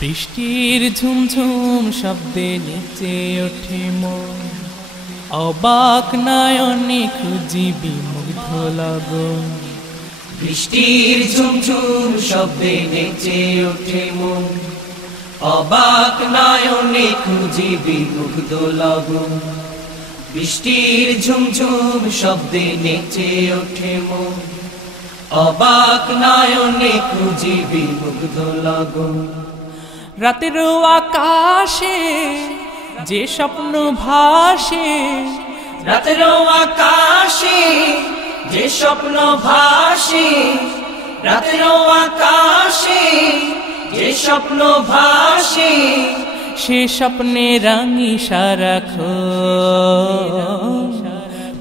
বৃষ্টির ঝুমঝুম শব্দে নেচে ওঠে মন, অবাক নয়নে খুঁজি বিমুগ্ধ লগন। বৃষ্টির ঝুমঝুম শব্দে নেচে ওঠে মন, অবাক নয়নে খুঁজি বিমুগ্ধ লগন। বৃষ্টির ঝুমঝুম শব্দে নেচে ওঠে মন, অবাক নয়নে খুঁজি বিমুগ্ধ লগন। রাতের আকাশে যে স্বপ্ন ভাসে, রাতের আকাশে যে স্বপ্ন ভাসে, রাতের আকাশে যে স্বপ্ন ভাসে, সে স্বপ্নে রাঙি সারাক্ষণ।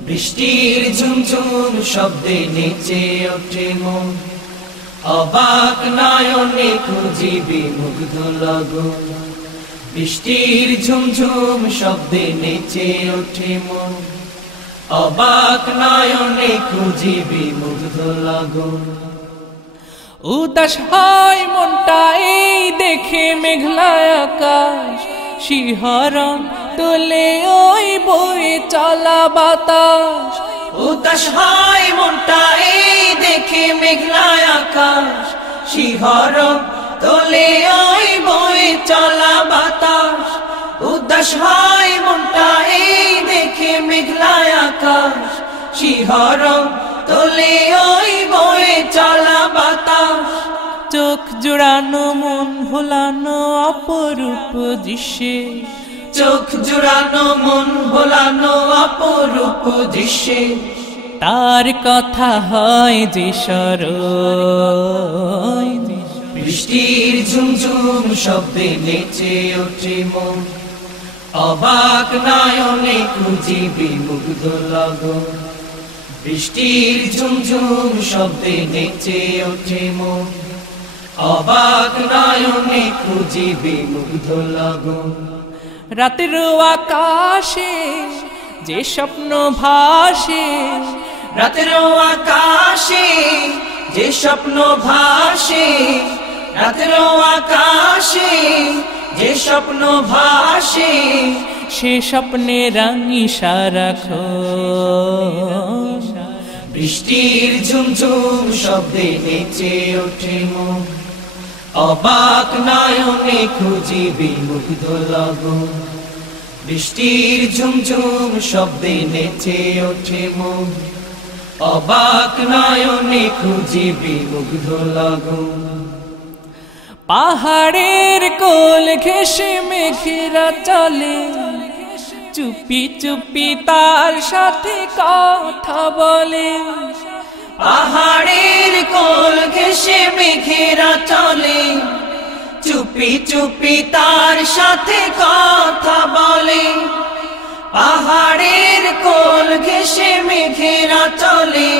বৃষ্টির ঝুমঝুম শব্দে নেচে ওঠে মন, অবাক নয়নে খুঁজি বিমুগ্ধ লগন। বৃষ্টির ঝুমঝুম শব্দে নেচে ওঠে মন, অবাক নয়নে খুঁজি বিমুগ্ধ লগন। উদাস হয় মনটা এই দেখে মেঘলা আকাশ, শিহরণ তোলে ওই বয়ে চলা বাতাস। উদাস হয় মনটা এই দেখে মেঘলা আকাশ, শিহরণ তোলে ওই বয়ে চলা বাতাস। উদাস হয় মনটা এই দেখে মেঘলা আকাশ, শিহরণ তোলে ওই বয়ে চলা বাতাস। চোখ জোড়ানো মন ভোলানো অপরূপ দৃশ্যে, চোখ জোড়ানো মন ভোলানো অপরূপ দৃশ্যে, তার কথা হয় যে স্মরণ। বৃষ্টির ঝুমঝুম শব্দে নেচে ওঠে মন, অবাক নয়নে খুঁজি বিমুগ্ধ লগন। বৃষ্টির ঝুমঝুম শব্দে নেচে ওঠে মন, অবাক নয়নে খুঁজি বিমুগ্ধ লগন। রাতের আকাশে যে স্বপ্ন ভাসে, রাতের আকাশে যে স্বপ্ন ভাসে, রাতের আকাশে যে স্বপ্ন ভাসে, সে স্বপ্নে রাঙি সারাক্ষণ। বৃষ্টির ঝুমঝুম শব্দে নেচে ওঠে মন, অবাক নয়নে খুঁজি বিমুগ্ধ লগন। বৃষ্টির ঝুমঝুম শব্দে নেচে ওঠে মন, অবাক নয়নে খুঁজি বিমুগ্ধ লগন। পাহাড়ের কোল ঘেঁষে মেঘেরা চলে, চুপি চুপি তার সাথে কথা বলে। পাহাড়ের কোল ঘেঁষে মেঘেরা চলে, চুপি চুপি তার সাথে কথা বলে। পাহাড়ের কোল ঘেঁষে মেঘেরা চলে,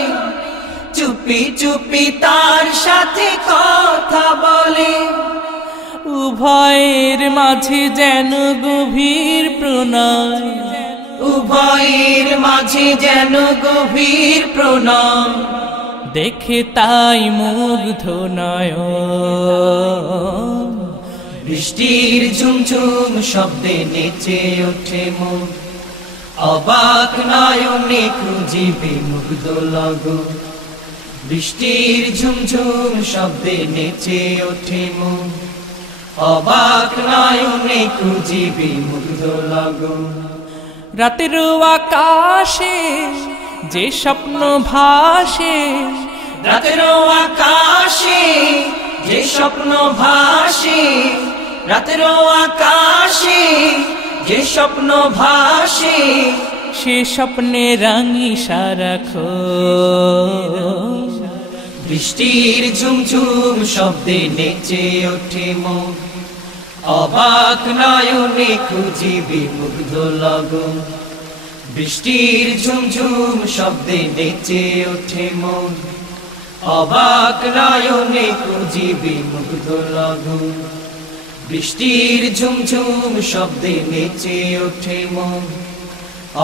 চুপি চুপি তার সাথে কথা বলে। উভয়ের মাঝে যেন গভীর প্রণয়, উভয়ের মাঝে যেন গভীর প্রণয়, দেখে তাই মুগ্ধ নয়ন। বৃষ্টির ঝুমঝুম শব্দে নেচে ওঠে মন, অবাক নয়নে খুঁজি বিমুগ্ধ লগন। বৃষ্টির ঝুমঝুম শব্দে নেচে ওঠে মন, অবাক নয়নে খুঁজি বিমুগ্ধ লগন। রাতের আকাশে যে স্বপ্ন ভাসে, রাতের আকাশে যে স্বপ্ন ভাসে, রাতের আকাশে যে স্বপ্ন ভাসে, সে স্বপ্নে রাঙি সারাক্ষণ। বৃষ্টির ঝুমঝুম শব্দে নেচে ওঠে মন, অবাক নয়নে খুঁজি বিমুগ্ধ লগন। বৃষ্টির ঝুমঝুম শব্দে নেচে ওঠে মন, অবাক নয়নে খুঁজি বিমুগ্ধ লগন। বৃষ্টির ঝুমঝুম শব্দে নেচে ওঠে মন,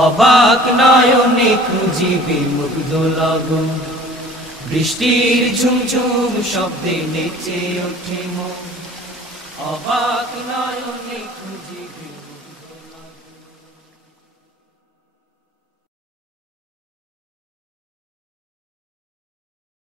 অবাক নয়নে খুঁজি বিমুগ্ধ লগন। বৃষ্টির ঝুমঝুম শব্দে নেচে ওঠে মন, অবাক নয়নে খুঁজি